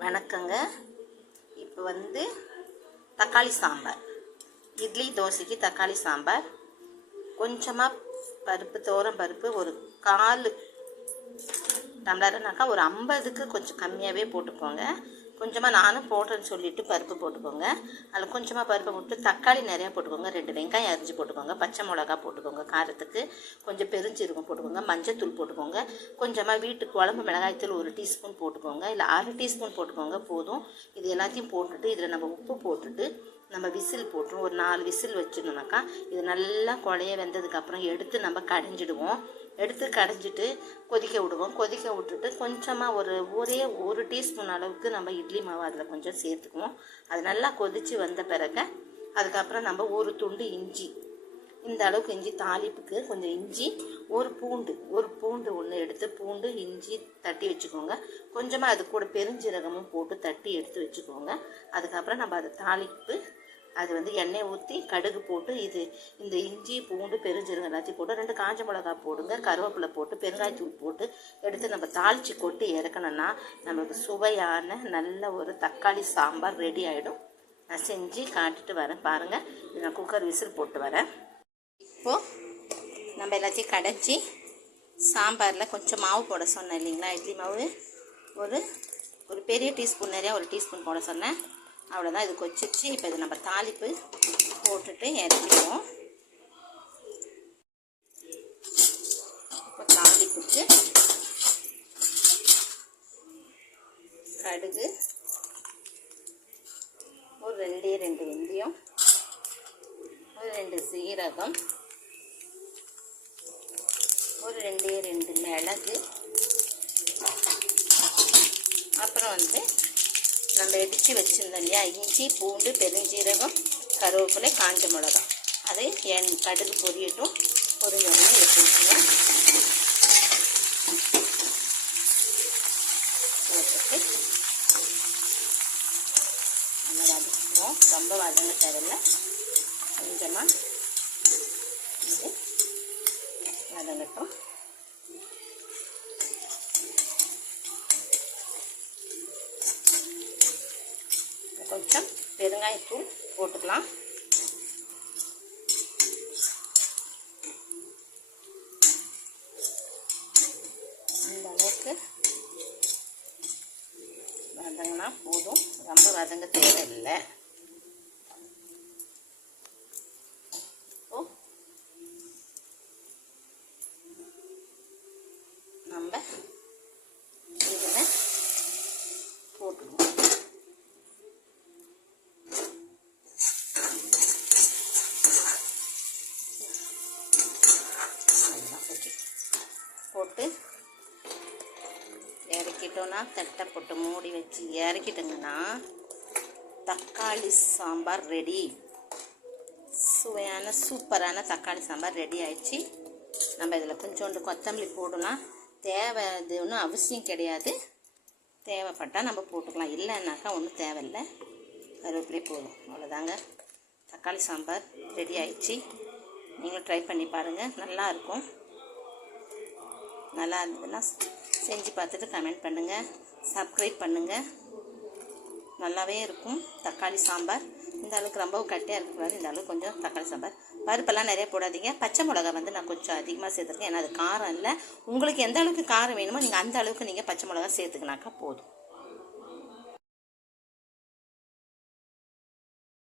வணக்கங்க. இப்போ தக்காளி சாம்பார், இட்லி தோசைக்கு தக்காளி சாம்பார். கொஞ்சமாக பருப்பு, துவரம் பருப்பு ஒரு 1/4 டம்ளர்னாக்கா ஒரு 50க்கு கொஞ்சம் கம்மியாகவே போட்டுக்கோங்க. கொஞ்சமாக நானும் போடுறேன்னு சொல்லிவிட்டு பருப்பு போட்டுக்கோங்க. அதில் கொஞ்சமாக பருப்பை போட்டு தக்காளி நிறையா போட்டுக்கோங்க. 2 வெங்காயம் அரிஞ்சு போட்டுக்கோங்க. பச்சை மிளகா போட்டுக்கோங்க. காரத்துக்கு கொஞ்சம் பெருஞ்சீரகம் போட்டுக்கோங்க. மஞ்சத்தூள் போட்டுக்கோங்க. கொஞ்சமாக வீட்டு குழம்பு மிளகாய்த்தூள் 1 டீஸ்பூன் போட்டுக்கோங்க. இல்லை 1/2 டீஸ்பூன் போட்டுக்கோங்க போதும். இது எல்லாத்தையும் போட்டுட்டு இதில் நம்ம உப்பு போட்டுட்டு நம்ம விசில் போட்டுரும். ஒரு 4 விசில் வச்சிடணுனாக்கா இது நல்லா குழைய வெந்ததுக்கப்புறம் எடுத்து நம்ம கடைஞ்சிடுவோம். எடுத்து கடைஞ்சிட்டு கொதிக்க விடுவோம். கொதிக்க விட்டுட்டு கொஞ்சமாக ஒரே 1 டீஸ்பூன் அளவுக்கு நம்ம இட்லி மாவு அதில் கொஞ்சம் சேர்த்துக்குவோம். அது நல்லா கொதித்து வந்த பிறகு அதுக்கப்புறம் நம்ம ஒரு துண்டு இஞ்சி, இந்த அளவுக்கு இஞ்சி தாளிப்புக்கு கொஞ்சம் இஞ்சி, ஒரு பூண்டு ஒன்று எடுத்து பூண்டு இஞ்சி தட்டி வச்சுக்கோங்க. கொஞ்சமாக அது கூட பெருஞ்சீரகமும் போட்டு தட்டி எடுத்து வச்சுக்கோங்க. அதுக்கப்புறம் நம்ம அதை தாளிப்பு அது எண்ணெய் ஊற்றி கடுகு போட்டு இந்த இஞ்சி பூண்டு பெருஞ்சீரகம் எல்லாத்தையும் போட்டு 2 காஞ்ச மிளகா போடுங்க. கருவேப்பிலை போட்டு பெருங்காயத்தூள் போட்டு எடுத்து நம்ம தாளித்து கொட்டி இறக்கணும்னா நமக்கு சுவையான நல்ல ஒரு தக்காளி சாம்பார் ரெடி ஆகிடும். நான் செஞ்சு காட்டிட்டு வரேன் பாருங்கள். நான் குக்கர் விசில் போட்டு வரேன். இப்போது நம்ம எல்லாத்தையும் கடைச்சி சாம்பாரில் கொஞ்சம் மாவு போட சொன்னேன் இல்லைங்களா, இட்லி மாவு ஒரு பெரிய டீஸ்பூன் நிறையா 1 டீஸ்பூன் போட சொன்னேன். அவ்வளோதான். இது கொச்சிச்சு. இப்போ இது நம்ம தாளிப்பு போட்டுட்டு இறக்கிடுவோம். இப்போ தாளிப்புக்கு கடுகு, ஒரு 2 வெந்தயம், ஒரு 2 சீரகம், ஒரு 2 மிளகு, அப்புறம் நம்ம இடித்து வச்சுருந்தோம் இல்லையா, இஞ்சி பூண்டு பெருஞ்சீரகம் கருவேப்பிலை காஞ்ச மிளகா, அது கடுகு பொரியட்டும். பொரிஞ்சோடனே இதை போட்டுருவோம். போட்டுட்டு நல்லா வதக்குவோம். ரொம்ப வதங்க தேவையில்லை, கொஞ்சமாக இது வதங்கட்டும். கொஞ்சம் பெருங்காயத்தூள் போட்டுக்கலாம். இந்த அளவுக்கு வதங்கினா போதும், ரொம்ப வதங்க தேவையில்லை. நம்ம இதில் போட்டுருவோம். போட்டு இறக்கிட்டோன்னா தட்டை போட்டு மூடி வச்சு இறக்கிட்டோங்கன்னா தக்காளி சாம்பார் ரெடி. சுவையான சூப்பரான தக்காளி சாம்பார் ரெடி ஆயிடுச்சு. நம்ம இதில் கொஞ்சோண்டு கொத்தமல்லி போடலாம். இது ஒன்றும் அவசியம் கிடையாது. தேவைப்பட்டால் நம்ம போட்டுக்கலாம், இல்லைன்னாக்கா ஒன்றும் தேவையில்லை. கருவேப்பிலை போதும். அவ்வளோதாங்க, தக்காளி சாம்பார் ரெடி ஆயிடுச்சு. நீங்களும் ட்ரை பண்ணி பாருங்கள், நல்லாயிருக்கும். நல்லா இருந்ததுன்னா செஞ்சு பார்த்துட்டு கமெண்ட் பண்ணுங்கள், சப்ஸ்கிரைப் பண்ணுங்கள். நல்லாவே இருக்கும் தக்காளி சாம்பார். இந்த அளவுக்கு ரொம்ப கட்டியாக இருக்கக்கூடாது. இந்த அளவுக்கு கொஞ்சம் தக்காளி சாம்பார். பருப்பெல்லாம் நிறைய போடாதீங்க. பச்சை மிளகா நான் கொஞ்சம் அதிகமாக சேர்த்துருக்கேன், ஏன்னா அது காரம் இல்லை. உங்களுக்கு எந்த அளவுக்கு காரம் வேணுமோ நீங்கள் அந்த அளவுக்கு நீங்கள் பச்சை மிளகா சேர்த்துக்கினாக்கா போதும்.